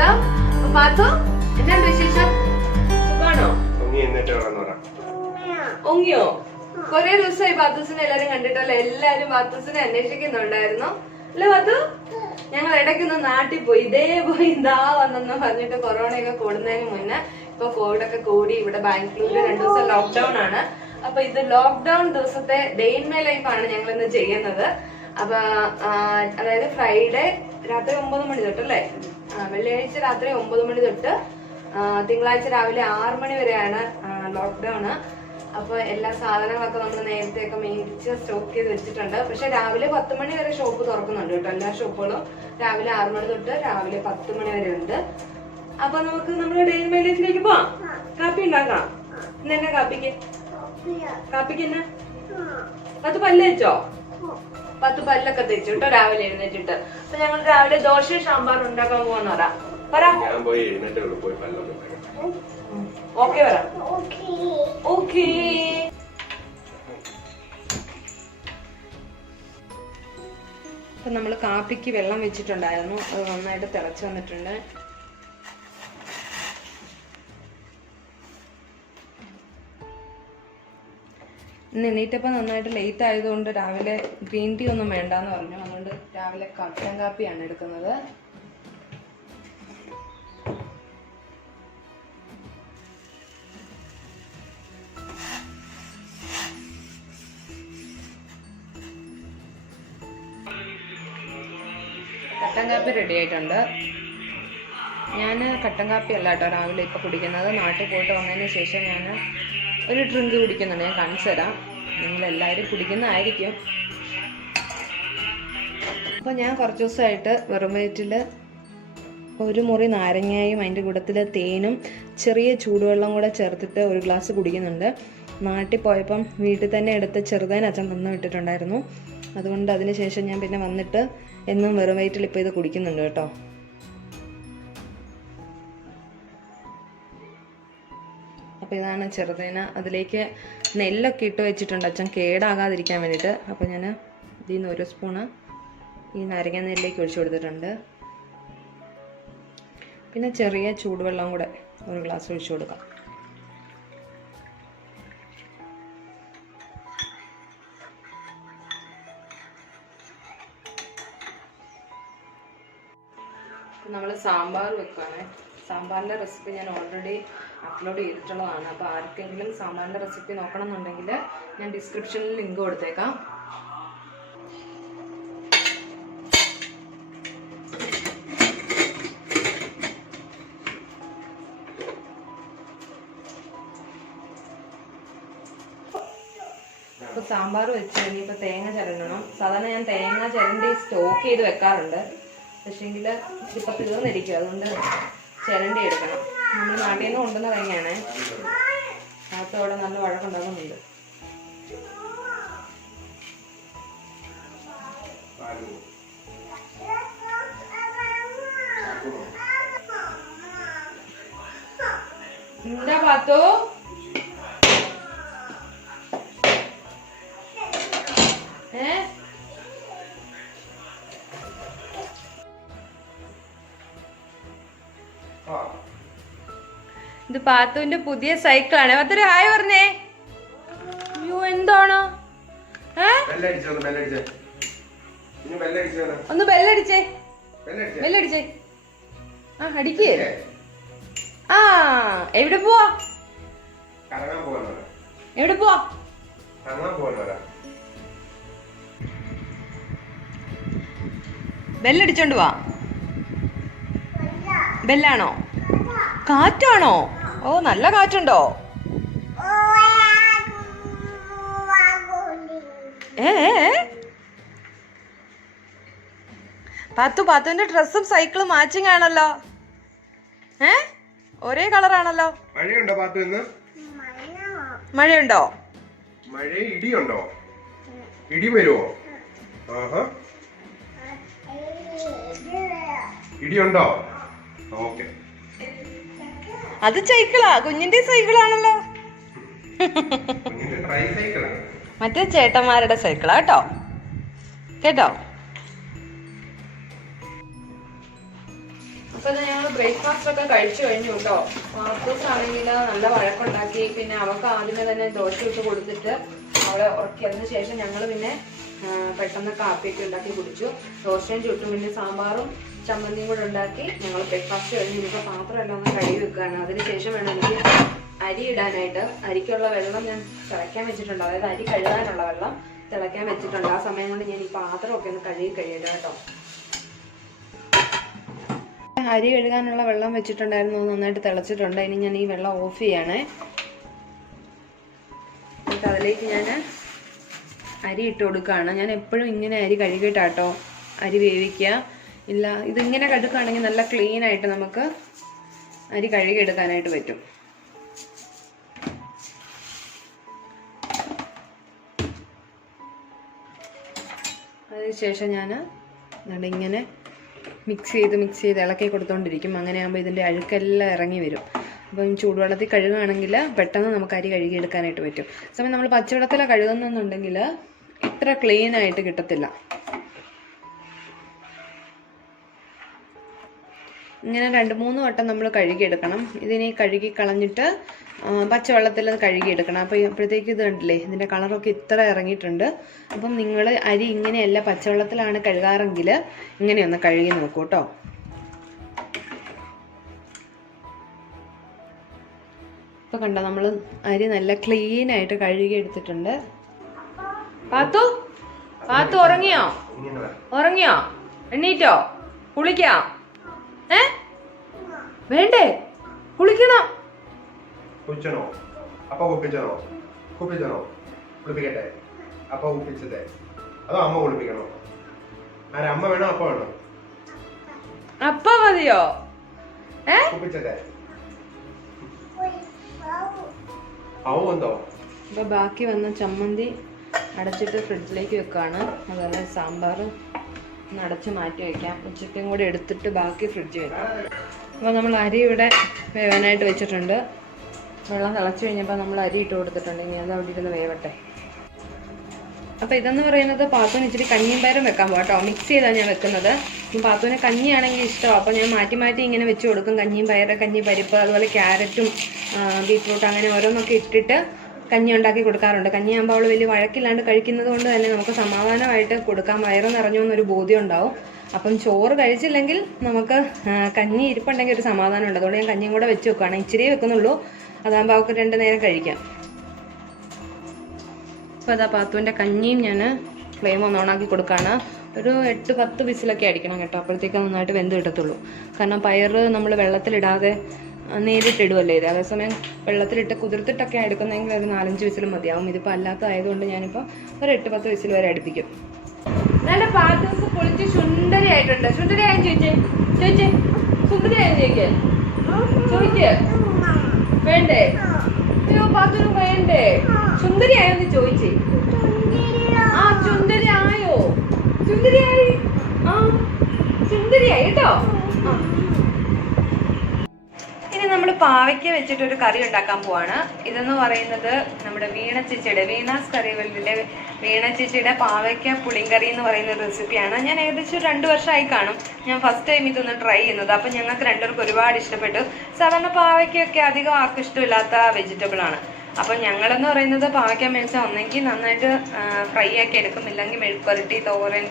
സ്വാഗതം. പാത്തു, എന്നാണ് വിശേഷം? സുഖാണോ? ഒങ്ങിയോ? കൊറേ ദിവസമായി പാത്തൂസിനെ എല്ലാരും കണ്ടിട്ടല്ലേ. എല്ലാരും പാത്തൂസിനെ അന്വേഷിക്കുന്നുണ്ടായിരുന്നു അല്ലെ പാത്തു? ഞങ്ങൾ ഇടയ്ക്കൊന്ന് നാട്ടിൽ പോയി, ഇതേ പോയി ഇതാ വന്നെന്ന് പറഞ്ഞിട്ട് കൊറോണയൊക്കെ കൂടുന്നതിന് മുന്നേ. ഇപ്പൊ കോവിഡ് ഒക്കെ കൂടി ഇവിടെ ബാംഗ്ലൂരിൽ 2 ദിവസം ലോക്ക്ഡൌൺ ആണ്. അപ്പൊ ഇത് ലോക്ക്ഡൌൺ ദിവസത്തെ ഡേ ഇൻ മൈ ലൈഫ് ആണ് ഞങ്ങൾ ഇന്ന് ചെയ്യുന്നത്. അപ്പൊ അതായത് ഫ്രൈഡേ രാത്രി 9 മണി തൊട്ടല്ലേ, വെള്ളിയാഴ്ച രാത്രി 9 മണി തൊട്ട് തിങ്കളാഴ്ച രാവിലെ 6 മണി വരെയാണ് ലോക്ക്ഡൌണ്. അപ്പൊ എല്ലാ സാധനങ്ങളൊക്കെ നമ്മൾ നേരത്തെയൊക്കെ മേടിച്ച് സ്റ്റോക്ക് ചെയ്ത് വെച്ചിട്ടുണ്ട്. പക്ഷെ രാവിലെ 10 മണി വരെ ഷോപ്പ് തുറക്കുന്നുണ്ട് കേട്ടോ. എല്ലാ ഷോപ്പുകളും രാവിലെ 6 മണി തൊട്ട് രാവിലെ 10 മണി വരെ ഉണ്ട്. അപ്പൊ നമുക്ക് നമ്മുടെ ഡേ ഇൻ മൈ ലൈഫിലേക്ക് പോവാം. കാപ്പി ഉണ്ടാക്കാം. ഇന്ന് എന്നാ കാപ്പിക്ക് എന്നാ? 10 പല്ല് തേച്ചോ? 10 പല്ലൊക്കെ തേച്ചു കേട്ടോ രാവിലെ എഴുന്നേറ്റിട്ട്. അപ്പൊ ഞങ്ങൾ രാവിലെ ദോശ സാമ്പാർ ഉണ്ടാക്കാൻ പോവാന്ന് പറ. ഓക്കെ പറ. ഓക്കേ. അപ്പൊ നമ്മള് കാപ്പിക്ക് വെള്ളം വെച്ചിട്ടുണ്ടായിരുന്നു. അത് നന്നായിട്ട് തിളച്ചു വന്നിട്ടുണ്ട്. ഇന്ന് എണീറ്റപ്പോ നന്നായിട്ട് ലേറ്റ് ആയതുകൊണ്ട് രാവിലെ ഗ്രീൻ ടീ ഒന്നും വേണ്ടാന്ന് പറഞ്ഞു. അതുകൊണ്ട് രാവിലെ കട്ടൻ കാപ്പിയാണ് എടുക്കുന്നത്. കട്ടൻ കാപ്പി റെഡി ആയിട്ടുണ്ട്. ഞാൻ കട്ടൻ കാപ്പി അല്ല കേട്ടോ രാവിലെ ഇപ്പൊ കുടിക്കുന്നത്. നാട്ടിൽ പോയിട്ട് വന്നതിന് ശേഷം ഞാൻ ഒരു ഡ്രിങ്ക് കുടിക്കുന്നുണ്ട്. ഞാൻ കാണിച്ചു തരാം. നിങ്ങളെല്ലാവരും കുടിക്കുന്നതായിരിക്കും. അപ്പോൾ ഞാൻ കുറച്ച് ദിവസമായിട്ട് വെറും വയറ്റിൽ ഒരു മുറി നാരങ്ങയും അതിൻ്റെ കൂട്ടത്തിൽ തേനും ചെറിയ ചൂടുവെള്ളം കൂടെ ചേർത്തിട്ട് ഒരു ഗ്ലാസ് കുടിക്കുന്നുണ്ട്. നാട്ടിൽ പോയപ്പം വീട്ടിൽ തന്നെ എടുത്ത് ചെറുതായി അച്ഛൻ തന്നു വിട്ടിട്ടുണ്ടായിരുന്നു. അതുകൊണ്ട് അതിന് ശേഷം ഞാൻ പിന്നെ വന്നിട്ട് എന്നും വെറും വയറ്റിൽ ഇപ്പോൾ ഇത് കുടിക്കുന്നുണ്ട് കേട്ടോ. അപ്പോൾ ഇതാണ് ചെറുതേന. അതിലേക്ക് നെല്ലൊക്കെ ഇട്ട് വെച്ചിട്ടുണ്ട് അച്ഛൻ കേടാകാതിരിക്കാൻ വേണ്ടിയിട്ട്. അപ്പോൾ ഞാൻ ഇതിൽ നിന്ന് 1 സ്പൂണ് ഈ നാരങ്ങ നെല്ലിലേക്ക് ഒഴിച്ചു കൊടുത്തിട്ടുണ്ട്. പിന്നെ ചെറിയ ചൂടുവെള്ളം കൂടെ ഒരു ഗ്ലാസ് ഒഴിച്ചു കൊടുക്കാം. നമ്മൾ സാമ്പാർ വെക്കുകയാണ്. സാമ്പാറിൻ്റെ റെസിപ്പി ഞാൻ ഓൾറെഡി അപ്ലോഡ് ചെയ്തിട്ടുള്ളതാണ്. അപ്പോൾ ആർക്കെങ്കിലും സാമ്പാറിൻ്റെ റെസിപ്പി നോക്കണം എന്നുണ്ടെങ്കിൽ ഞാൻ ഡിസ്ക്രിപ്ഷനിൽ ലിങ്ക് കൊടുത്തേക്കാം. അപ്പോൾ സാമ്പാർ വെച്ച് കഴിഞ്ഞപ്പോൾ തേങ്ങ ചിരണ്ടണം. സാധാരണ ഞാൻ തേങ്ങ ചിരണ്ടി സ്റ്റോക്ക് ചെയ്ത് വെക്കാറുണ്ട്. പക്ഷേങ്കിൽ ഇപ്പം തീർന്നിരിക്കും. അതുകൊണ്ട് ചിരണ്ടി എടുക്കണം. നമ്മൾ നാട്ടിൽ നിന്ന് കൊണ്ടുവന്ന തേങ്ങയാണ്. അകത്ത് അവിടെ നല്ല വഴക്കുണ്ടാകുന്നുണ്ട്. എന്താ പാത്തോ? ഇത് പാത്തുവിന്റെ പുതിയ സൈക്കിളാണ്. അതൊരു ഹായ് പറഞ്ഞേ. അയ്യോ എന്താണോ? ഒന്ന് ബെല്ലടിച്ചേ. ബെല്ലടിച്ചേ. ആ അടിക്കേ. ആ എവിടെ പോവാ? എവിടെ പോവാ? ബെല്ലടിച്ചോണ്ട് പോവാ. ബെല്ലാണോ? കാറ്റാണോ? ഓ നല്ല കാറ്റുണ്ടോ? പാത്തുവിന്റെ ഡ്രസ്സും സൈക്കിളും മാച്ചിങ് ആണല്ലോ. ഒരേ കളറാണല്ലോ. മഴയുണ്ടോ പാത്തു? ഇന്ന് മഴയുണ്ടോ? മഴ ഇടിയുണ്ടോ? ഇടി വരുമോ? ഇടിയുണ്ടോ? ഓക്കെ. അത് സൈക്കിളാ, കുഞ്ഞിന്റെ സൈക്കിളാണല്ലോ. മറ്റേ ചേട്ടന്മാരുടെ സൈക്കിളാ കേട്ടോ. കേട്ടോ. അപ്പൊ ഞങ്ങൾ ബ്രേക്ക്ഫാസ്റ്റ് ഒക്കെ കഴിച്ചു കഴിഞ്ഞു കേട്ടോ. മാർക്കൂസ് ആണെങ്കിൽ നല്ല വഴക്കുണ്ടാക്കി. പിന്നെ അവൾക്ക് ആദ്യമേ തന്നെ ദോശ ഇട്ട് കൊടുത്തിട്ട് അവളെ ഉറക്കി. അതിന് ശേഷം ഞങ്ങൾ പിന്നെ പെട്ടെന്ന് കാപ്പിയൊക്കെ ഉണ്ടാക്കി കുടിച്ചു. ദോശയും ചുട്ടും പിന്നെ സാമ്പാറും ചമ്മന്തിയും കൂടെ ഉണ്ടാക്കി ഞങ്ങൾ ബ്രേക്ക്ഫാസ്റ്റ് കഴിഞ്ഞ് ഇനിയിപ്പോൾ പാത്രമെല്ലാം ഒന്ന് കഴുകി വെക്കുകയാണ്. അതിനുശേഷം വേണം എനിക്ക് അരി ഇടാനായിട്ട്. അരിക്കുള്ള വെള്ളം ഞാൻ തിളയ്ക്കാൻ വെച്ചിട്ടുണ്ട്, അതായത് അരി കഴുകാനുള്ള വെള്ളം തിളയ്ക്കാൻ വെച്ചിട്ടുണ്ട്. ആ സമയം കൊണ്ട് ഞാൻ ഈ പാത്രമൊക്കെ ഒന്ന് കഴുകി കഴിയട്ടെ കേട്ടോ. അരി കഴുകാനുള്ള വെള്ളം വെച്ചിട്ടുണ്ടായിരുന്നു, നന്നായിട്ട് തിളച്ചിട്ടുണ്ട്. ഇനി ഞാൻ ഈ വെള്ളം ഓഫ് ചെയ്യണേ. എന്നിട്ട് അതിലേക്ക് ഞാൻ അരി ഇട്ട് കൊടുക്കുകയാണ്. ഞാൻ എപ്പോഴും ഇങ്ങനെ അരി കഴുകിയിട്ടാട്ടോ അരി വേവിക്കുക. ഇല്ല, ഇതിങ്ങനെ കഴുകുകയാണെങ്കിൽ നല്ല ക്ലീൻ ആയിട്ട് നമുക്ക് അരി കഴുകിയെടുക്കാനായിട്ട് പറ്റും. അതിനുശേഷം ഞാൻ ഇങ്ങനെ മിക്സ് ചെയ്ത് ഇളക്കി കൊടുത്തോണ്ടിരിക്കും. അങ്ങനെ ആകുമ്പോൾ ഇതിൻ്റെ അഴുക്കെല്ലാം ഇറങ്ങി വരും. അപ്പം ചൂടുവെള്ളത്തിൽ കഴുകുകയാണെങ്കിൽ പെട്ടെന്ന് നമുക്ക് അരി കഴുകിയെടുക്കാനായിട്ട് പറ്റും. സമയം നമ്മൾ പച്ചവെള്ളത്തിലാണ് കഴുകുന്നെന്നുണ്ടെങ്കിൽ ഇത്ര ക്ലീൻ ആയിട്ട് കിട്ടത്തില്ല. ഇങ്ങനെ 2-3 വട്ടം നമ്മൾ കഴുകിയെടുക്കണം. ഇതിനെ കഴുകി കളഞ്ഞിട്ട് പച്ചവെള്ളത്തിൽ കഴുകിയെടുക്കണം. അപ്പോൾ അപ്പോഴത്തേക്ക് ഇത് കണ്ടില്ലേ, ഇതിൻ്റെ കളറൊക്കെ ഇത്ര ഇറങ്ങിയിട്ടുണ്ട്. അപ്പം നിങ്ങൾ അരി ഇങ്ങനെയല്ല പച്ചവെള്ളത്തിലാണ് കഴുകാറെങ്കിൽ ഇങ്ങനെയൊന്ന് കഴുകി നോക്കൂ കേട്ടോ. ഇപ്പോൾ കണ്ടോ, നമ്മൾ അരി നല്ല ക്ലീൻ ആയിട്ട് കഴുകി എടുത്തിട്ടുണ്ട്. പാത്തു ഉറങ്ങിയോ? എണ്ണീറ്റോ? കുളിക്കാം? വേണ്ടേ? കുളിക്കണം. കുളിച്ചണോ? അപ്പ കുളിപ്പിക്കട്ടെ? അപ്പ കുളിപ്പിച്ചതേ അതോ അമ്മ കുളിപ്പിക്കണോ? അമ്മ വേണോ അപ്പ വേണോ? അപ്പ മതിയോ? കുളിപ്പിച്ചതേ എന്തോ. അപ്പൊ ബാക്കി വന്ന ചമ്മന്തി അടച്ചിട്ട് ഫ്രിഡ്ജിലേക്ക് വെക്കാണ്. അതുപോലെ സാമ്പാർ ഒന്ന് അടച്ച് മാറ്റി വയ്ക്കാം. ഉച്ചയ്ക്കും കൂടി എടുത്തിട്ട് ബാക്കി ഫ്രിഡ്ജ് വെക്കാം. അപ്പോൾ നമ്മൾ അരി ഇവിടെ വേവാനായിട്ട് വെച്ചിട്ടുണ്ട്. വെള്ളം തിളച്ച് കഴിഞ്ഞപ്പോൾ നമ്മൾ അരി ഇട്ട് കൊടുത്തിട്ടുണ്ട്. ഇനി അത് അവിടെ ഇരുന്ന് വേവട്ടെ. അപ്പോൾ ഇതെന്ന് പറയുന്നത് പാത്തുവിന് ഇച്ചിരി കഞ്ഞിയും പയറും വെക്കാൻ പോകാം. മിക്സ് ചെയ്താണ് ഞാൻ വെക്കുന്നത്. പാത്തുവിന് കഞ്ഞിയാണെങ്കിൽ ഇഷ്ടമാണ്. അപ്പോൾ ഞാൻ മാറ്റി ഇങ്ങനെ വെച്ച് കൊടുക്കും. കഞ്ഞിയും പയറ്, കഞ്ഞി പരിപ്പ്, അതുപോലെ ക്യാരറ്റും ബീറ്റ്റൂട്ട് അങ്ങനെ ഓരോന്നൊക്കെ ഇട്ടിട്ട് കഞ്ഞി ഉണ്ടാക്കി കൊടുക്കാറുണ്ട്. കഞ്ഞിയാകുമ്പോൾ അവൾ വലിയ വഴക്കില്ലാണ്ട് കഴിക്കുന്നത് കൊണ്ട് തന്നെ നമുക്ക് സമാധാനമായിട്ട് കൊടുക്കാം. വയറ് നിറഞ്ഞു എന്നൊരു ബോധ്യം ഉണ്ടാവും. അപ്പം ചോറ് കഴിച്ചില്ലെങ്കിൽ നമുക്ക് കഞ്ഞി ഇരിപ്പുണ്ടെങ്കിൽ ഒരു സമാധാനം ഉണ്ട്. അതുകൊണ്ട് ഞാൻ കഞ്ഞിയും കൂടെ വെച്ച് വെക്കുകയാണ്. ഇച്ചിരി വെക്കുന്നുള്ളൂ, അതാകുമ്പോൾ അവൾക്ക് 2 നേരം കഴിക്കാം. അപ്പോൾ അതാ പാത്തുവിൻ്റെ കഞ്ഞിയും ഞാൻ ഫ്ലെയിം ഒന്ന് ഓണാക്കി കൊടുക്കുകയാണ്. ഒരു 8-10 വിസിലൊക്കെ അടിക്കണം കേട്ടോ. അപ്പോഴത്തേക്ക് നന്നായിട്ട് വെന്ത് കിട്ടത്തുള്ളൂ. കാരണം പയറ് നമ്മൾ വെള്ളത്തിലിടാതെ നേരിട്ടിടുമല്ലേ ഇത്. അതേസമയം വെള്ളത്തിലിട്ട് കുതിർത്തിട്ടൊക്കെ എടുക്കുന്നതെങ്കിൽ ഒരു 4-5 വിസിൽ മതിയാവും. ഇതിപ്പോൾ അല്ലാത്തതായതുകൊണ്ട് ഞാനിപ്പോൾ ഒരു 8-10 വിസിൽ വരെ അടുപ്പിക്കും. നല്ല പാത്തൂസ് പൊളിച്ച് സുന്ദരിയായിട്ടുണ്ട്. സുന്ദരിയായെന്ന് ചോദിച്ചേ സുന്ദരിയായെന്ന് ചോദിക്കേ വേണ്ടേ? അയ്യോ പാത്തൂന് വേണ്ടേ? സുന്ദരിയായോന്ന് ചോദിച്ചേ. സുന്ദരിയായോ? സുന്ദരിയായി. സുന്ദരിയായി കേട്ടോ. ഇനി നമ്മൾ പാവയ്ക്ക വെച്ചിട്ടൊരു കറി ഉണ്ടാക്കാൻ പോവാണ്. ഇതെന്ന് പറയുന്നത് നമ്മുടെ വീണാസ് കറി വേൾഡിലെ വീണ പാവയ്ക്ക പുളിങ്കറി എന്ന് പറയുന്ന റെസിപ്പിയാണ്. ഞാൻ ഏകദേശം 2 വർഷമായി കാണും ഞാൻ ഫസ്റ്റ് ടൈം ഇതൊന്ന് ട്രൈ ചെയ്യുന്നത്. അപ്പം ഞങ്ങൾക്ക് 2 പേർക്കും ഒരുപാട് ഇഷ്ടപ്പെട്ടു. സാധാരണ പാവയ്ക്കൊക്കെ അധികം ആർക്കും ഇഷ്ടമില്ലാത്ത വെജിറ്റബിൾ ആണ്. അപ്പം ഞങ്ങളെന്ന് പറയുന്നത് പാവയ്ക്ക മേടിച്ചാൽ ഒന്നെങ്കിൽ നന്നായിട്ട് ഫ്രൈ ആക്കി എടുക്കും, ഇല്ലെങ്കിൽ മെഴുക്കുവരട്ടി, തോരൻ,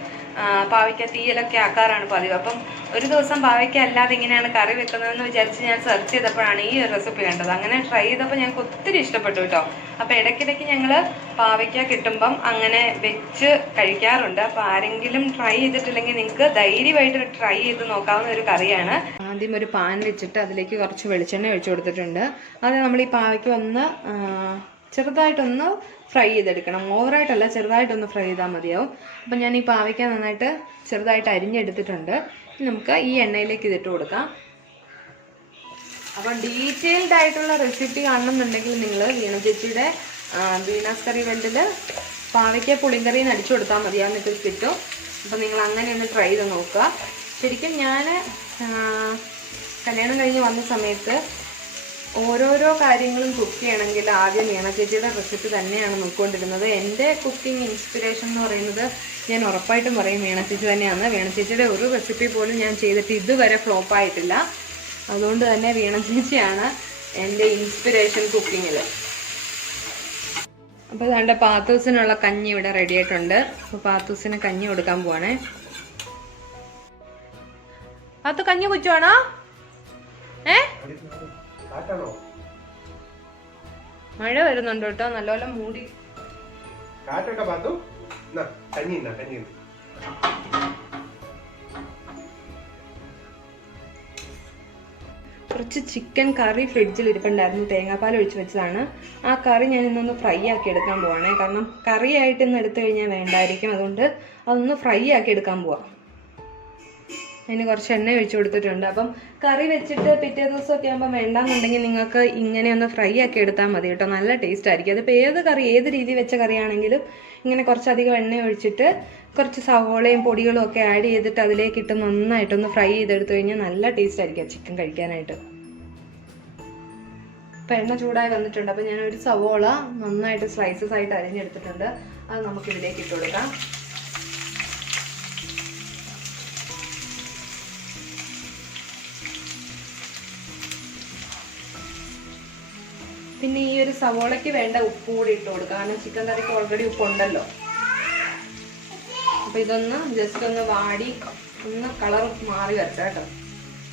പാവയ്ക്ക തീയലൊക്കെ ആക്കാറാണ് പതിവ്. അപ്പം ഒരു ദിവസം പാവയ്ക്ക അല്ലാതെ ഇങ്ങനെയാണ് കറി വെക്കുന്നതെന്ന് വിചാരിച്ച് ഞാൻ സെർച്ച് ചെയ്തപ്പോഴാണ് ഈ ഒരു റെസിപ്പി കണ്ടത്. അങ്ങനെ ട്രൈ ചെയ്തപ്പോൾ ഞങ്ങൾക്ക് ഒത്തിരി ഇഷ്ടപ്പെട്ടു കേട്ടോ. അപ്പോൾ ഇടയ്ക്കിടയ്ക്ക് ഞങ്ങൾ പാവയ്ക്ക കിട്ടുമ്പം അങ്ങനെ വെച്ച് കഴിക്കാറുണ്ട്. അപ്പോൾ ആരെങ്കിലും ട്രൈ ചെയ്തിട്ടില്ലെങ്കിൽ നിങ്ങൾക്ക് ധൈര്യമായിട്ട് ട്രൈ ചെയ്ത് നോക്കാവുന്ന ഒരു കറിയാണ്. ആദ്യം ഒരു പാൻ വെച്ചിട്ട് അതിലേക്ക് കുറച്ച് വെളിച്ചെണ്ണ ഒഴിച്ചു കൊടുത്തിട്ടുണ്ട്. അത് നമ്മൾ ഈ പാവയ്ക്ക് ഒന്ന് ചെറുതായിട്ടൊന്ന് ഫ്രൈ ചെയ്തെടുക്കണം. ഓവറായിട്ടല്ല, ചെറുതായിട്ടൊന്ന് ഫ്രൈ ചെയ്താൽ മതിയാവും. അപ്പം ഞാൻ ഈ പാവയ്ക്ക നന്നായിട്ട് ചെറുതായിട്ട് അരിഞ്ഞെടുത്തിട്ടുണ്ട്. നമുക്ക് ഈ എണ്ണയിലേക്ക് ഇതിട്ട് കൊടുക്കാം. അപ്പം ഡീറ്റെയിൽഡ് ആയിട്ടുള്ള റെസിപ്പി കാണണമെന്നുണ്ടെങ്കിൽ നിങ്ങൾ വീണ വീണാസ് കറി വേൾഡിൽ പാവയ്ക്ക പുളിങ്കറി എന്ന് അടിച്ചു കൊടുത്താൽ മതി, എന്നിട്ട് കിട്ടും. അപ്പം നിങ്ങൾ അങ്ങനെ ഒന്ന് ട്രൈ ചെയ്ത് നോക്കുക. ശരിക്കും ഞാൻ കല്യാണം കഴിഞ്ഞ് വന്ന സമയത്ത് ഓരോരോ കാര്യങ്ങളും കുക്ക് ചെയ്യണമെങ്കിൽ ആദ്യം വീണ ചേച്ചിയുടെ റെസിപ്പി തന്നെയാണ് നോക്കിക്കൊണ്ടിരുന്നത്. എൻ്റെ കുക്കിംഗ് ഇൻസ്പിറേഷൻ എന്ന് പറയുന്നത് ഞാൻ ഉറപ്പായിട്ടും പറയും വീണ ചേച്ചി തന്നെയാണ്. വീണ ചേച്ചിയുടെ ഒരു റെസിപ്പി പോലും ഞാൻ ചെയ്തിട്ട് ഇതുവരെ ഫ്ലോപ്പായിട്ടില്ല. അതുകൊണ്ട് തന്നെ വീണ ചേച്ചിയാണ് എൻ്റെ ഇൻസ്പിറേഷൻ കുക്കിങ്ങിൽ. അപ്പോൾ ഇതാണ്ട് പാത്തൂസിനുള്ള കഞ്ഞി ഇവിടെ റെഡി ആയിട്ടുണ്ട്. അപ്പോൾ പാത്തൂസിന് കഞ്ഞി കൊടുക്കാൻ പോവാണേ. പാത്തു കഞ്ഞി കുച്ചുവാണോ? മഴ വരുന്നുണ്ട് കേട്ടോ, നല്ലപോലെ മൂടി. കുറച്ച് ചിക്കൻ കറി ഫ്രിഡ്ജിൽ ഇരിപ്പുണ്ടായിരുന്നു, തേങ്ങാപ്പാൽ ഒഴിച്ച് വെച്ചതാണ്. ആ കറി ഞാൻ ഇന്നൊന്ന് ഫ്രൈ ആക്കി എടുക്കാൻ പോവാണേ. കാരണം കറി ആയിട്ട് ഇന്ന് എടുത്തു കഴിഞ്ഞാൽ വേണ്ടായിരിക്കും, അതുകൊണ്ട് അതൊന്ന് ഫ്രൈ ആക്കി എടുക്കാൻ പോവാം. അതിന് കുറച്ച് എണ്ണ ഒഴിച്ചു കൊടുത്തിട്ടുണ്ട്. അപ്പം കറി വെച്ചിട്ട് പിറ്റേ ദിവസമൊക്കെ ആകുമ്പോൾ വേണ്ടാന്നുണ്ടെങ്കിൽ നിങ്ങൾക്ക് ഇങ്ങനെ ഒന്ന് ഫ്രൈ ആക്കി എടുത്താൽ മതി കേട്ടോ, നല്ല ടേസ്റ്റ് ആയിരിക്കും. അതിപ്പോൾ ഏത് കറി, ഏത് രീതി വെച്ച കറിയാണെങ്കിലും ഇങ്ങനെ കുറച്ചധികം എണ്ണ ഒഴിച്ചിട്ട് കുറച്ച് സവോളയും പൊടികളും ഒക്കെ ആഡ് ചെയ്തിട്ട് അതിലേക്ക് ഇട്ട് നന്നായിട്ടൊന്ന് ഫ്രൈ ചെയ്തെടുത്തു കഴിഞ്ഞാൽ നല്ല ടേസ്റ്റ് ആയിരിക്കും ചിക്കൻ കഴിക്കാനായിട്ട്. ഇപ്പം എണ്ണ ചൂടായി വന്നിട്ടുണ്ട്. അപ്പം ഞാൻ ഒരു സവോള നന്നായിട്ട് സ്ലൈസസ് ആയിട്ട് അരിഞ്ഞെടുത്തിട്ടുണ്ട്. അത് നമുക്ക് ഇതിലേക്ക് ഇട്ട് കൊടുക്കാം. പിന്നെ ഈ ഒരു സവോളയ്ക്ക് വേണ്ട ഉപ്പ് കൂടി ഇട്ട് കൊടുക്കാം, കാരണം ചിക്കൻ കറിക്ക് ഓൾറെഡി ഉപ്പുണ്ടല്ലോ. അപ്പോൾ ഇതൊന്ന് ജസ്റ്റ് ഒന്ന് വാടി ഒന്ന് കളർ മാറി വരട്ടെ കേട്ടോ.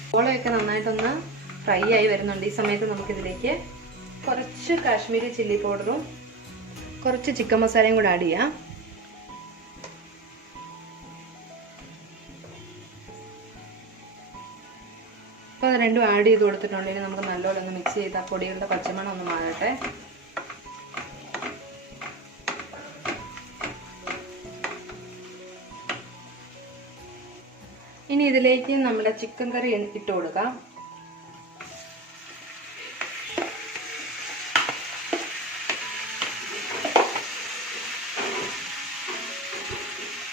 സവോളയൊക്കെ നന്നായിട്ടൊന്ന് ഫ്രൈ ആയി വരുന്നുണ്ട്. ഈ സമയത്ത് നമുക്കിതിലേക്ക് കുറച്ച് കാശ്മീരി ചില്ലി പൗഡറും കുറച്ച് ചിക്കൻ മസാലയും കൂടെ ആഡ് ചെയ്യാം. അപ്പോൾ അത് രണ്ടും ആഡ് ചെയ്ത് കൊടുത്തിട്ടുണ്ടെങ്കിൽ നമുക്ക് നല്ലോണം ഒന്ന് മിക്സ് ചെയ്ത് ആ പൊടികളുടെ പച്ചമണം ഒന്ന് മാറട്ടെ. ഇനി ഇതിലേക്ക് നമ്മുടെ ചിക്കൻ കറി ഇട്ട് കൊടുക്കാം.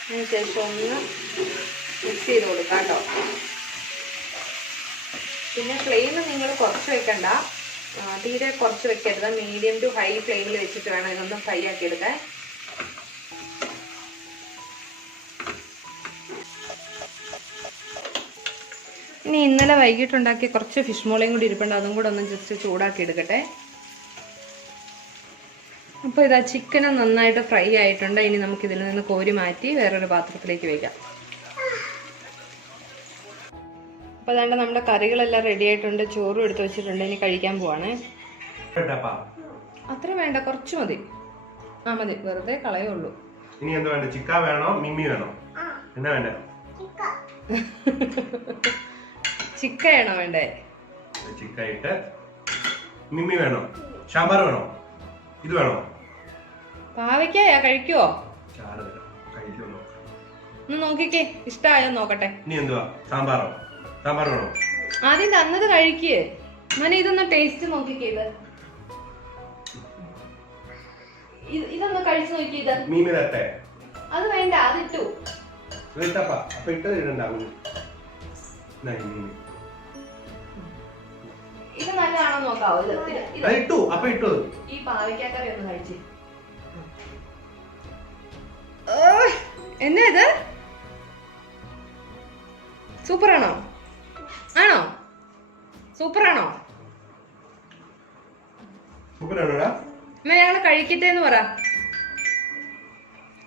അതിനുശേഷം ഒന്ന് മിക്സ് ചെയ്ത് കൊടുക്കാം കേട്ടോ. പിന്നെ ഫ്ലെയിം നിങ്ങൾ കുറച്ച് വെക്കണ്ട, തീരെ കുറച്ച് വെക്കരുത്, മീഡിയം ടു ഹൈ ഫ്ലെയിമിൽ വെച്ചിട്ട് വേണം ഇതൊന്ന് ഫ്രൈ ആക്കി എടുക്കാൻ. ഇനി ഇന്നലെ വൈകിട്ടുണ്ടാക്കിയ കുറച്ച് ഫിഷ് മോളയും കൂടി ഇരിപ്പുണ്ട്, അതും കൂടെ ഒന്ന് ജസ്റ്റ് ചൂടാക്കി എടുക്കട്ടെ. അപ്പോൾ ഇതാ ചിക്കന് നന്നായിട്ട് ഫ്രൈ ആയിട്ടുണ്ട്. ഇനി നമുക്കിതിൽ നിന്ന് കോരി മാറ്റി വേറൊരു പാത്രത്തിലേക്ക് വയ്ക്കാം. അപ്പോൾ അതാണ്ട് നമ്മുടെ കറികളെല്ലാം റെഡി ആയിട്ടുണ്ട്, ചോറും എടുത്ത് വെച്ചിട്ടുണ്ട്. ഇനി കഴിക്കാൻ പോവാണേ. അത്ര വേണ്ട, കുറച്ച് മതി. മതി, വെറുതെ കളയുള്ളൂ. ഇനി എന്താ വേണ്ട? ചിക്കൻ വേണോ മിമ്മി വേണോ? എന്നാ വേണ്ട? ചിക്കനാണോ വേണ്ടേ? ചിക്കൻ ഇട്ട് മിമ്മി വേണോ? സാമ്പാർ വേണോ? ഇത് വേണോ? പാവയ്ക്കായാ കഴിക്കുവോ? ചാറ് തരാം, കഴിക്കുമോ ഒന്ന് നോക്കിക്കേ, ഇഷ്ടമായോ നോക്കട്ടെ. ഇനി എന്തുവാ? സാമ്പാറോ? സാമ്പാർ വേണോ? ആദ്യം തന്നത് കഴിക്കേ. മോനെ ഇതൊന്ന് ടേസ്റ്റ് നോക്കിക്കേ. ഇതൊന്ന് കഴിച്ചു നോക്കി. ഇത് മീമി തരട്ടെ? അത് വേണ്ട, അതിട്ടു. അപ്പൊ ഇട്ടത് ഇടണ്ടാവും. ഇത് നല്ലതാണോ നോക്കാവോ? ഇട്ടു, അപ്പൊ ഇട്ടു. ഈ പാവയ്ക്കാക്കറി ഒന്ന് കഴിച്ച്. എന്നാ ഇത് സൂപ്പറാണോ? ആണോ? സൂപ്പറാണോ? സൂപ്പറാണോടാ? എന്നാ ഞങ്ങള് കഴിക്കട്ടെ എന്ന് പറ.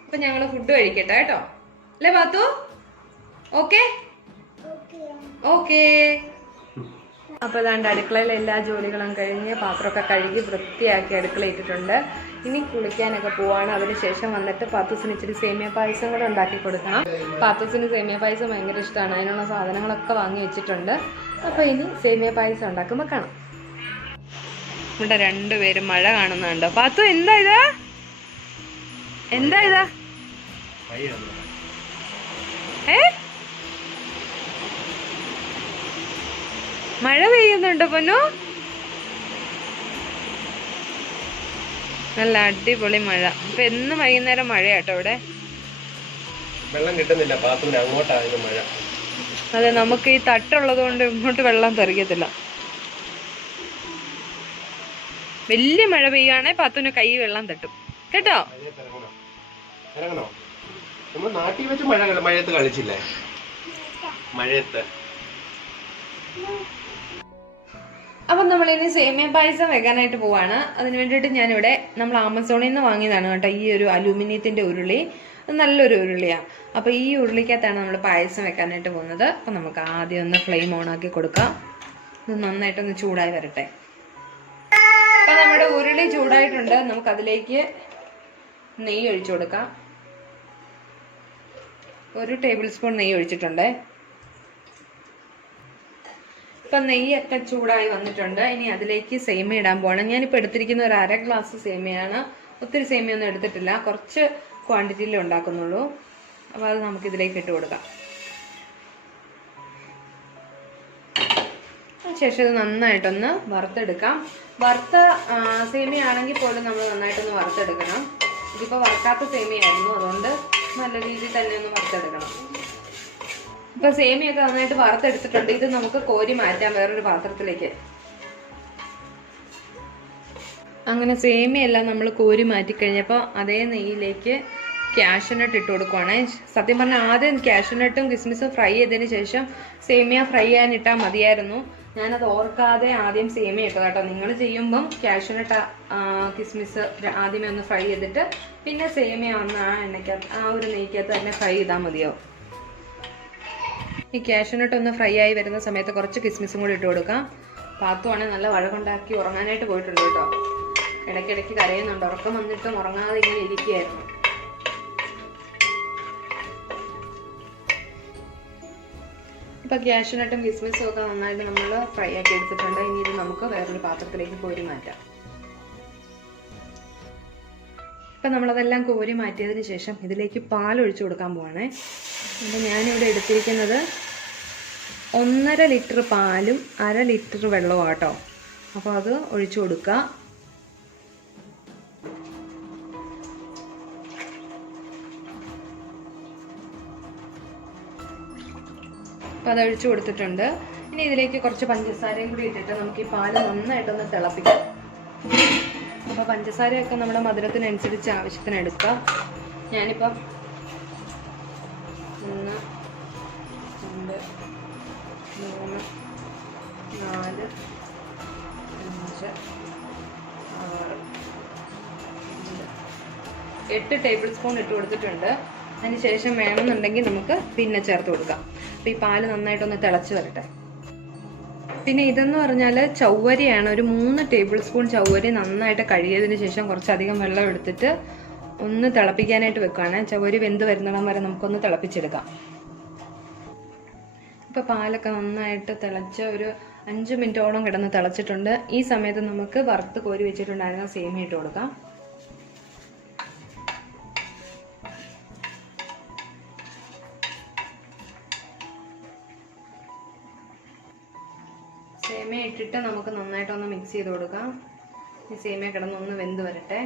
അപ്പൊ ഞങ്ങള് ഫുഡ് കഴിക്കട്ടെ കേട്ടോ, അല്ലേ പാത്തു? Okay okay. അപ്പോൾ അതാണ്ട് അടുക്കളയിലെ എല്ലാ ജോലികളും കഴിഞ്ഞ് പാത്രമൊക്കെ കഴുകി വൃത്തിയാക്കി അടുക്കള ഇട്ടിട്ടുണ്ട്. ഇനി കുളിക്കാനൊക്കെ പോവാണ്. അതിനുശേഷം വന്നിട്ട് പാത്തൂസിന് ഇച്ചിരി സേമിയ പായസം കൂടെ ഉണ്ടാക്കി കൊടുക്കണം. പാത്തൂസിന് സേമിയ പായസം ഭയങ്കര ഇഷ്ടമാണ്, അതിനുള്ള സാധനങ്ങളൊക്കെ വാങ്ങി വെച്ചിട്ടുണ്ട്. അപ്പോൾ ഇനി സേമിയ പായസം ഉണ്ടാക്കുമ്പോൾ കാണാം. ഇവിടെ രണ്ടുപേരും മഴ കാണുന്നുണ്ടോ? പാത്തു എന്താ ഇതാ? എന്താ ഇതാ? മഴ പെയ്യുന്നുണ്ടോ പൊന്നു? നല്ല അടിപൊളി മഴ. ഇപ്പൊ എന്നും വൈകുന്നേരം മഴയാട്ടോ ഇവിടെ. വെള്ളം കിട്ടുന്നില്ല പാത്തുവിന്, അങ്ങോട്ടായിരുന്നു മഴ. അതെ, നമുക്ക് ഈ തട്ടുള്ളത് കൊണ്ട് ഇങ്ങോട്ട് വെള്ളം തെറിക്കത്തില്ല. വലിയ മഴ പെയ്യുകയാണെങ്കിൽ പാത്തുവിന് കൈ വെള്ളം തട്ടും കേട്ടോ. ഇറങ്ങണോ? നമ്മൾ നാട്ടിൽ വെച്ച് മഴയത്ത് കളിച്ചില്ലേ? മഴയത്ത് അപ്പം നമ്മളിനി സേമിയ പായസം വെക്കാനായിട്ട് പോവാണ്. അതിന് വേണ്ടിയിട്ട് ഞാനിവിടെ നമ്മൾ ആമസോണിൽ നിന്ന് വാങ്ങിയതാണ് കേട്ടോ ഈ ഒരു അലൂമിനിയത്തിന്റെ ഉരുളി. നല്ലൊരു ഉരുളിയാണ്. അപ്പോൾ ഈ ഉരുളിക്കകത്താണ് നമ്മൾ പായസം വെക്കാനായിട്ട് പോകുന്നത്. അപ്പം നമുക്ക് ആദ്യം ഒന്ന് ഫ്ലെയിം ഓൺ ആക്കി കൊടുക്കാം. ഇത് നന്നായിട്ടൊന്ന് ചൂടായി വരട്ടെ. അപ്പം നമ്മുടെ ഉരുളി ചൂടായിട്ടുണ്ട്. നമുക്കതിലേക്ക് നെയ്യ് ഒഴിച്ചു കൊടുക്കാം. 1 ടേബിൾ സ്പൂൺ നെയ്യ് ഒഴിച്ചിട്ടുണ്ട്. ഇപ്പം നെയ്യൊക്കെ ചൂടായി വന്നിട്ടുണ്ട്. ഇനി അതിലേക്ക് സേമിയ ഇടാൻ പോകണം. ഞാനിപ്പോൾ എടുത്തിരിക്കുന്ന ഒരു 1/2 ഗ്ലാസ് സേമിയാണ്. ഒത്തിരി സേമിയൊന്നും എടുത്തിട്ടില്ല, കുറച്ച് ക്വാണ്ടിറ്റിയിൽ ഉണ്ടാക്കുന്നുള്ളൂ. അപ്പോൾ അത് നമുക്ക് ഇതിലേക്ക് ഇട്ട് കൊടുക്കാം. ശേഷം ഇത് നന്നായിട്ടൊന്ന് വറുത്തെടുക്കാം. വറുത്ത സേമിയ ആണെങ്കിൽ പോലും നമ്മൾ നന്നായിട്ടൊന്ന് വറുത്തെടുക്കണം. ഇതിപ്പോൾ വറുക്കാത്ത സേമിയായിരുന്നു, അതുകൊണ്ട് നല്ല രീതിയിൽ തന്നെ ഒന്ന് വറുത്തെടുക്കണം. ഇപ്പൊ സേമിയൊക്കെ നന്നായിട്ട് വറുത്തെടുത്തിട്ടുണ്ട്. ഇത് നമുക്ക് കോരി മാറ്റാം വേറൊരു പാത്രത്തിലേക്ക്. അങ്ങനെ സേമിയെല്ലാം നമ്മൾ കോരി മാറ്റിക്കഴിഞ്ഞപ്പോൾ അതേ നെയ്യിലേക്ക് കാഷ്യൂനട്ട് ഇട്ട് കൊടുക്കുവാണ്. സത്യം പറഞ്ഞാൽ ആദ്യം കാഷ്യൂനട്ടും കിസ്മിസും ഫ്രൈ ചെയ്തതിന് ശേഷം സേമിയ ഫ്രൈ ചെയ്യാനിട്ടാൽ മതിയായിരുന്നു. ഞാനത് ഓർക്കാതെ ആദ്യം സേമിയ ഇട്ടു കേട്ടോ. നിങ്ങൾ ചെയ്യുമ്പം കാഷ്യൂനട്ട് കിസ്മിസ് ആദ്യമേ ഒന്ന് ഫ്രൈ ചെയ്തിട്ട് പിന്നെ സേമിയ ഒന്ന് ആ എണ്ണയ്ക്കകത്ത് ആ ഒരു നെയ്ക്കകത്ത് തന്നെ ഫ്രൈ ചെയ്താൽ മതിയോ. ഈ കാഷ്യൂനട്ട് ഒന്ന് ഫ്രൈ ആയി വരുന്ന സമയത്ത് കുറച്ച് കിസ്മിസും കൂടി ഇട്ട് കൊടുക്കാം. പാത്തുവാണെങ്കിൽ നല്ല വഴകുണ്ടാക്കി ഉറങ്ങാനായിട്ട് പോയിട്ടുണ്ട് കേട്ടോ. ഇടയ്ക്കിടയ്ക്ക് കരയുന്നുണ്ട്. ഉറക്കം വന്നിട്ടും ഉറങ്ങാതെ ഇങ്ങനെ ഇരിക്കുകയായിരുന്നു. ഇപ്പം കാഷ്യൂനട്ടും കിസ്മിസും ഒക്കെ നന്നായിട്ട് നമ്മൾ ഫ്രൈ ആക്കി എടുത്തിട്ടുണ്ട്. ഇനി ഇത് നമുക്ക് വേറൊരു പാത്രത്തിലേക്ക് കോരി മാറ്റാം. ഇപ്പം നമ്മളതെല്ലാം കോരി മാറ്റിയതിന് ശേഷം ഇതിലേക്ക് പാൽ ഒഴിച്ചു കൊടുക്കാൻ പോവാണേ. അപ്പം ഞാനിവിടെ എടുത്തിരിക്കുന്നത് 1.5 ലിറ്റർ പാലും 1/2 ലിറ്റർ വെള്ളവും കേട്ടോ. അപ്പോൾ അത് ഒഴിച്ചു കൊടുക്കുക. അപ്പോൾ അത് ഒഴിച്ചു കൊടുത്തിട്ടുണ്ട്. ഇനി ഇതിലേക്ക് കുറച്ച് പഞ്ചസാരയും കൂടി ഇട്ടിട്ട് നമുക്ക് ഈ പാല് നന്നായിട്ടൊന്ന് തിളപ്പിക്കാം. അപ്പോൾ പഞ്ചസാരയൊക്കെ നമ്മുടെ മധുരത്തിനനുസരിച്ച് ആവശ്യത്തിന് എടുക്കുക. ഞാനിപ്പം 1 2 3 4 5 6 8 ടേബിൾ സ്പൂൺ ഇട്ട് കൊടുത്തിട്ടുണ്ട്. അതിന് ശേഷം വേണമെന്നുണ്ടെങ്കിൽ നമുക്ക് പിന്നെ ചേർത്ത് കൊടുക്കാം. അപ്പോൾ ഈ പാല് നന്നായിട്ടൊന്ന് തിളച്ച് വരട്ടെ. പിന്നെ ഇതെന്ന് പറഞ്ഞാൽ ചവ്വരിയാണ്. ഒരു 3 ടേബിൾ സ്പൂൺ ചവ്വരി നന്നായിട്ട് കഴുകിയതിന് ശേഷം കുറച്ചധികം വെള്ളം എടുത്തിട്ട് ഒന്ന് തിളപ്പിക്കാനായിട്ട് വെക്കുകയാണ്. ചവ്വരി വെന്ത് വരുന്നിടം വരെ നമുക്കൊന്ന് തിളപ്പിച്ചെടുക്കാം. ഇപ്പോൾ പാലൊക്കെ നന്നായിട്ട് തിളച്ച് ഒരു 5 മിനിറ്റോളം കിടന്ന് തിളച്ചിട്ടുണ്ട്. ഈ സമയത്ത് നമുക്ക് വറുത്ത് കോരി വെച്ചിട്ടുണ്ടായിരുന്ന സേമിയ ഇട്ട് കൊടുക്കാം. സേമിയ ഇട്ടിട്ട് നമുക്ക് നന്നായിട്ടൊന്ന് മിക്സ് ചെയ്ത് കൊടുക്കാം. ഈ സേമിയ കിടന്നൊന്ന് വെന്ത് വരട്ടെ.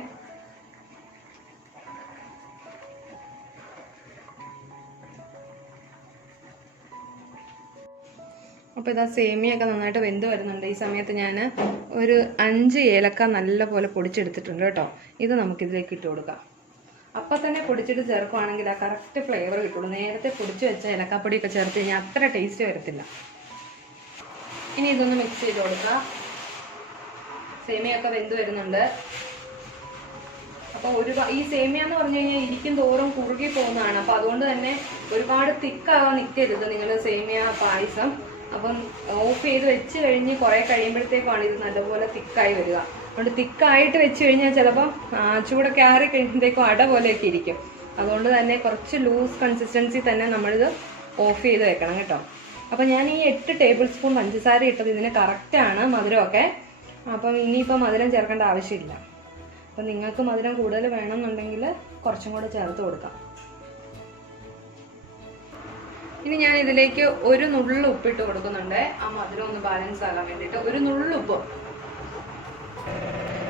അപ്പോൾ ഇതാ സേമിയൊക്കെ നന്നായിട്ട് വെന്ത് വരുന്നുണ്ട്. ഈ സമയത്ത് ഞാൻ ഒരു 5 ഏലക്ക നല്ലപോലെ പൊടിച്ചെടുത്തിട്ടുണ്ട് കേട്ടോ. ഇത് നമുക്കിതിലേക്ക് ഇട്ട് കൊടുക്കാം. അപ്പം തന്നെ പൊടിച്ചിട്ട് ചേർക്കുകയാണെങ്കിൽ ആ കറക്റ്റ് ഫ്ലേവർ കിട്ടുള്ളൂ. നേരത്തെ പൊടിച്ച് വെച്ച ഏലക്കാപ്പൊടിയൊക്കെ ചേർത്ത് കഴിഞ്ഞാൽ അത്ര ടേസ്റ്റ് വരത്തില്ല. ഇനി ഇതൊന്ന് മിക്സ് ചെയ്ത് കൊടുക്കുക. സേമിയൊക്കെ വെന്ത് വരുന്നുണ്ട്. അപ്പോൾ ഈ സേമിയ എന്ന് പറഞ്ഞു കഴിഞ്ഞാൽ ഇരിക്കും തോറും കുറുകി പോകുന്നതാണ്. അപ്പോൾ അതുകൊണ്ട് തന്നെ ഒരുപാട് തിക്കാകാൻ നിൽക്കരുത് നിങ്ങൾ സേമിയ പായസം. അപ്പം ഓഫ് ചെയ്ത് വെച്ച് കഴിഞ്ഞ് കുറേ കഴിയുമ്പോഴത്തേക്കാണ് ഇത് നല്ലപോലെ തിക്കായി വരിക. അതുകൊണ്ട് തിക്കായിട്ട് വെച്ച് കഴിഞ്ഞാൽ ചിലപ്പം ചൂടൊക്കെ ആറി കഴിയുമ്പോഴത്തേക്കും അട പോലെയൊക്കെ ഇരിക്കും. അതുകൊണ്ട് തന്നെ കുറച്ച് ലൂസ് കൺസിസ്റ്റൻസി തന്നെ നമ്മളിത് ഓഫ് ചെയ്ത് വെക്കണം കേട്ടോ. അപ്പം ഞാൻ ഈ 8 ടേബിൾ സ്പൂൺ പഞ്ചസാര ഇട്ടത് ഇതിന് കറക്റ്റാണ് മധുരമൊക്കെ. അപ്പം ഇനിയിപ്പോൾ മധുരം ചേർക്കേണ്ട ആവശ്യമില്ല. അപ്പം നിങ്ങൾക്ക് മധുരം കൂടുതൽ വേണമെന്നുണ്ടെങ്കിൽ കുറച്ചും കൂടെ ചേർത്ത് കൊടുക്കാം. ഇനി ഞാൻ ഇതിലേക്ക് ഒരു നുള്ളു ഉപ്പിട്ട് കൊടുക്കുന്നുണ്ട്. ആ മധുരം ഒന്ന് ബാലൻസ് ആകാൻ വേണ്ടിയിട്ട് ഒരു നുള്ളു ഉപ്പ്.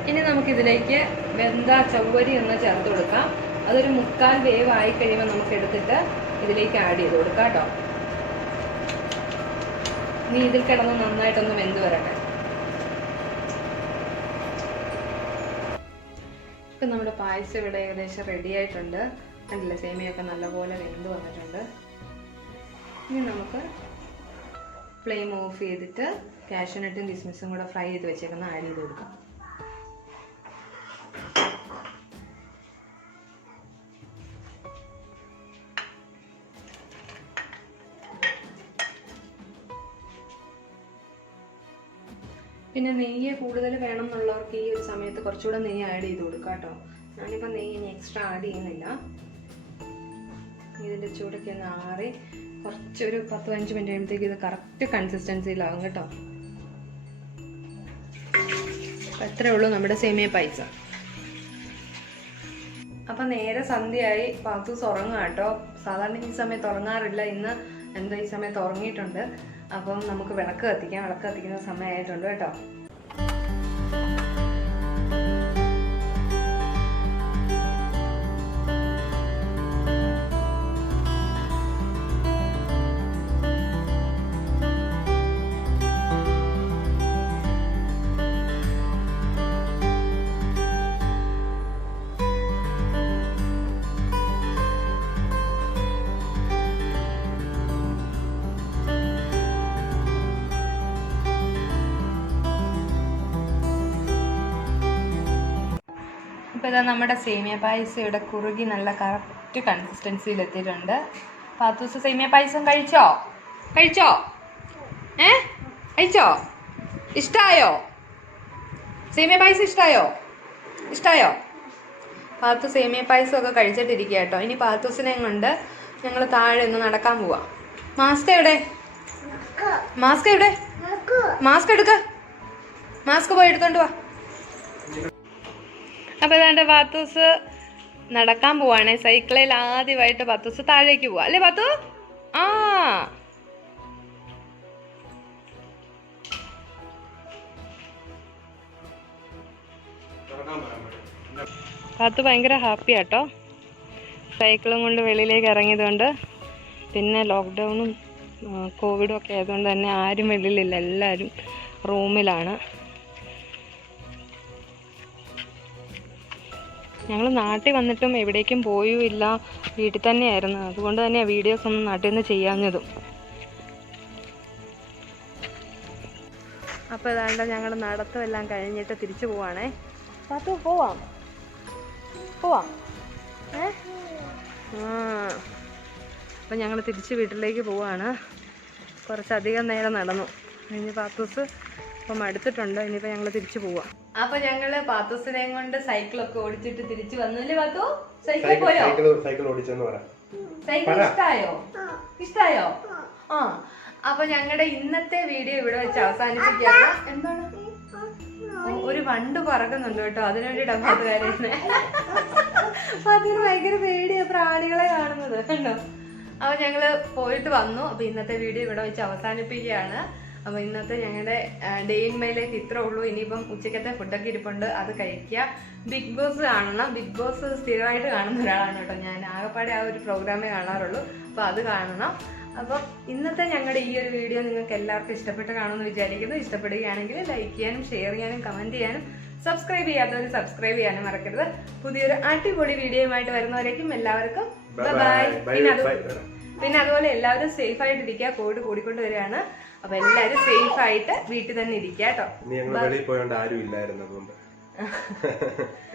ഇനി നമുക്കിതിലേക്ക് വെന്ത ചവ്വരി ഒന്ന് ചേർത്ത് കൊടുക്കാം. അതൊരു 3/4 വേവ് ആയി കഴിയുമ്പോൾ നമുക്ക് എടുത്തിട്ട് ഇതിലേക്ക് ആഡ് ചെയ്ത് കൊടുക്കാം കേട്ടോ. ഇനി ഇതിൽ കിടന്ന് നന്നായിട്ടൊന്ന് വെന്ത് വരട്ടെ. ഇപ്പം നമ്മുടെ പായസം ഇവിടെ ഏകദേശം റെഡി ആയിട്ടുണ്ട്. കണ്ടില്ല, സേമിയൊക്കെ നല്ലപോലെ വെന്ത് വന്നിട്ടുണ്ട്. ഇനി നമുക്ക് ഫ്ലെയിം ഓഫ് ചെയ്തിട്ട് കാഷ്യൂനട്ടും കിസ്മിസും കൂടെ ഫ്രൈ ചെയ്ത് വെച്ചേക്കുന്ന ആഡ് ചെയ്ത് കൊടുക്കാം. പിന്നെ നെയ്യ് കൂടുതൽ വേണം എന്നുള്ളവർക്ക് ഈ ഒരു സമയത്ത് കുറച്ചുകൂടെ നെയ്യ് ആഡ് ചെയ്ത് കൊടുക്കാം കേട്ടോ. ഞാനിപ്പോൾ നെയ്യ് ഇനി എക്സ്ട്രാ ആഡ് ചെയ്യുന്നില്ല. ഇതിൻ്റെ ചൂടൊക്കെ ഒന്ന് ആറി കുറച്ചൊരു 10-15 മിനിറ്റ് കഴിയുമ്പോഴത്തേക്ക് ഇത് കറക്റ്റ് കൺസിസ്റ്റൻസിയിലാവും കേട്ടോ. അപ്പം അത്രേ ഉള്ളൂ നമ്മുടെ സേമിയ പായസം. അപ്പം നേരെ സന്ധ്യയായി, പാത്തൂസ് ഉറങ്ങുക കേട്ടോ. സാധാരണ ഈ സമയത്ത് ഉറങ്ങാറില്ല, ഇന്ന് എന്താ ഈ സമയത്ത് ഉറങ്ങിയിട്ടുണ്ട്. അപ്പം നമുക്ക് വിളക്ക് കത്തിക്കാം. വിളക്ക് കത്തിക്കുന്ന സമയമായിട്ടുണ്ട് കേട്ടോ. ഇപ്പോൾ ഇതാ നമ്മുടെ സേമിയ പായസം ഇവിടെ കുറുകി നല്ല കറക്റ്റ് കൺസിസ്റ്റൻസിയിൽ എത്തിയിട്ടുണ്ട്. പാത്തൂസ് സേമിയ പായസം കഴിച്ചോ? കഴിച്ചോ? കഴിച്ചോ? ഇഷ്ടമായോ? സേമിയ പായസം ഇഷ്ടമായോ? ഇഷ്ടമായോ? പാത്തു സേമിയ പായസം ഒക്കെ കഴിച്ചിട്ടിരിക്കുക കേട്ടോ. ഇനി പാത്തൂസിനെ കൊണ്ട് ഞങ്ങൾ താഴെ ഒന്ന് നടക്കാൻ പോവാം. മാസ്ക് എവിടെ? മാസ്ക് എവിടെ? മാസ്ക് എടുക്ക. മാസ്ക് പോയി എടുത്തോണ്ട് വാ. അപ്പോൾ ഇതാണ്ട് പാത്തൂസ് നടക്കാൻ പോവാണേ. സൈക്കിളിൽ ആദ്യമായിട്ട് പാത്തൂസ് താഴേക്ക് പോവാ അല്ലേ പാത്തു? ആ പാത്തു ഭയങ്കര ഹാപ്പി ആട്ടോ. സൈക്കിളും കൊണ്ട് വെളിയിലേക്ക് ഇറങ്ങിയതുകൊണ്ട്. പിന്നെ ലോക്ക്ഡൗണും കോവിഡും ഒക്കെ ആയതുകൊണ്ട് തന്നെ ആരും വെളിയിലില്ല, എല്ലാവരും റൂമിലാണ്. ഞങ്ങൾ നാട്ടിൽ വന്നിട്ടും എവിടേക്കും പോയുമില്ല, വീട്ടിൽ തന്നെയായിരുന്നു. അതുകൊണ്ട് തന്നെയാണ് വീഡിയോസ് ഒന്നും നാട്ടിൽ നിന്ന് ചെയ്യാഞ്ഞതും. അപ്പോൾ ഇതാണ്ട് ഞങ്ങൾ നടത്തമെല്ലാം കഴിഞ്ഞിട്ട് തിരിച്ചു പോവാണേ. പാത്തു പോവാം പോവാം അപ്പം ഞങ്ങൾ തിരിച്ച് വീട്ടിലേക്ക് പോവാണ്. കുറച്ചധികം നേരം നടന്നു. ഇനി പാത്തൂസ് ഇപ്പം അടുത്തിട്ടുണ്ട്. ഇനിയിപ്പോൾ ഞങ്ങൾ തിരിച്ചു പോവാം. അപ്പൊ ഞങ്ങള് പാത്തൂസിനെയും കൊണ്ട് സൈക്കിളൊക്കെ ഓടിച്ചിട്ട് തിരിച്ചു വന്നില്ലേ പാത്തു? സൈക്കിൾ പോയോ? സൈക്കിൾ ഓടിച്ചെന്ന് പറ. സൈക്കിൾ ഇഷ്ടായോ? ഇഷ്ടായോ? ആ. അപ്പൊ ഞങ്ങളുടെ ഇന്നത്തെ വീഡിയോ ഇവിടെ വെച്ച് അവസാനിപ്പിക്കുകയാണ്. എന്താണ്? ഒരു വണ്ട് പറക്കുന്നുണ്ട് കേട്ടോ, അതിനുവേണ്ടിട്ടാ പാത്തു കരയുന്നേ. പാത്തുവിന് ഭയങ്കര പേടിയാ പ്രാണികളെ കാണുന്നത് കണ്ടോ. അപ്പൊ ഞങ്ങള് പോയിട്ട് വന്നു. അപ്പൊ ഇന്നത്തെ വീഡിയോ ഇവിടെ വെച്ച് അവസാനിപ്പിക്കുകയാണ്. അപ്പോൾ ഇന്നത്തെ ഞങ്ങളുടെ ഡേ ഇൻ മൈലേക്ക് ഇത്രേ ഉള്ളൂ. ഇനിയിപ്പം ഉച്ചക്കത്തെ ഫുഡൊക്കെ ഇരിപ്പുണ്ട്, അത് കഴിക്കുക. ബിഗ് ബോസ് കാണണം. ബിഗ് ബോസ് സ്ഥിരമായിട്ട് കാണുന്ന ഒരാളാണ് കേട്ടോ ഞാൻ. ആകെപ്പാടെ ആ ഒരു പ്രോഗ്രാമേ കാണാറുള്ളൂ. അപ്പോൾ അത് കാണണം. അപ്പം ഇന്നത്തെ ഞങ്ങളുടെ ഈ ഒരു വീഡിയോ നിങ്ങൾക്ക് എല്ലാവർക്കും ഇഷ്ടപ്പെട്ട് കാണുമെന്ന് വിചാരിക്കുന്നു. ഇഷ്ടപ്പെടുകയാണെങ്കിൽ ലൈക്ക് ചെയ്യാനും ഷെയർ ചെയ്യാനും കമൻറ്റ് ചെയ്യാനും സബ്സ്ക്രൈബ് ചെയ്യാത്തവർ സബ്സ്ക്രൈബ് ചെയ്യാനും മറക്കരുത്. പുതിയൊരു അടിപൊളി വീഡിയോയുമായിട്ട് വരുന്നവരേക്കും എല്ലാവർക്കും ബൈ. പിന്നെ അതുപോലെ എല്ലാവരും സേഫ് ആയിട്ടിരിക്കുക. കോവിഡ് കൂടിക്കൊണ്ട് വരികയാണ്. അപ്പൊ എല്ലാരും സേഫ് ആയിട്ട് വീട്ടിൽ തന്നെ ഇരിക്കുക കേട്ടോ. വെളിയിൽ പോയോണ്ട് ആരും ഇല്ലായിരുന്നു, അതുകൊണ്ട്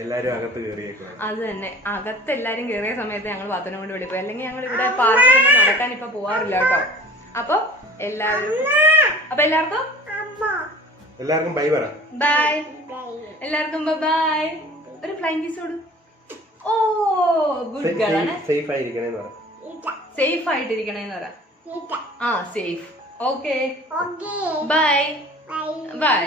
എല്ലാരും അകത്ത് കയറിയേക്കും. അത് തന്നെ, അകത്ത് എല്ലാരും കയറിയ സമയത്ത് ഞങ്ങൾ പാത്തനെ കൊണ്ട് വെളിയിൽ പോയി. അല്ലെങ്കിൽ ഞങ്ങൾ ഇവിടെ പാർക്കിൽ നടക്കാൻ ഇപ്പൊ പോവാറില്ല കേട്ടോ. അപ്പൊ എല്ലാവർക്കും ബൈ പറ. ബൈ എല്ലാവർക്കും ബൈ. ഒരു ഫ്ലൈങ് കിസ് കൊടു. ഓ ഗുഡ് ഗേൾ ആണ്. സേഫ് ആയിരിക്കണേന്ന് പറ. സേഫ് ആയിട്ടിരിക്കണേന്ന് പറ. ആ സേഫ്. Okay bye bye.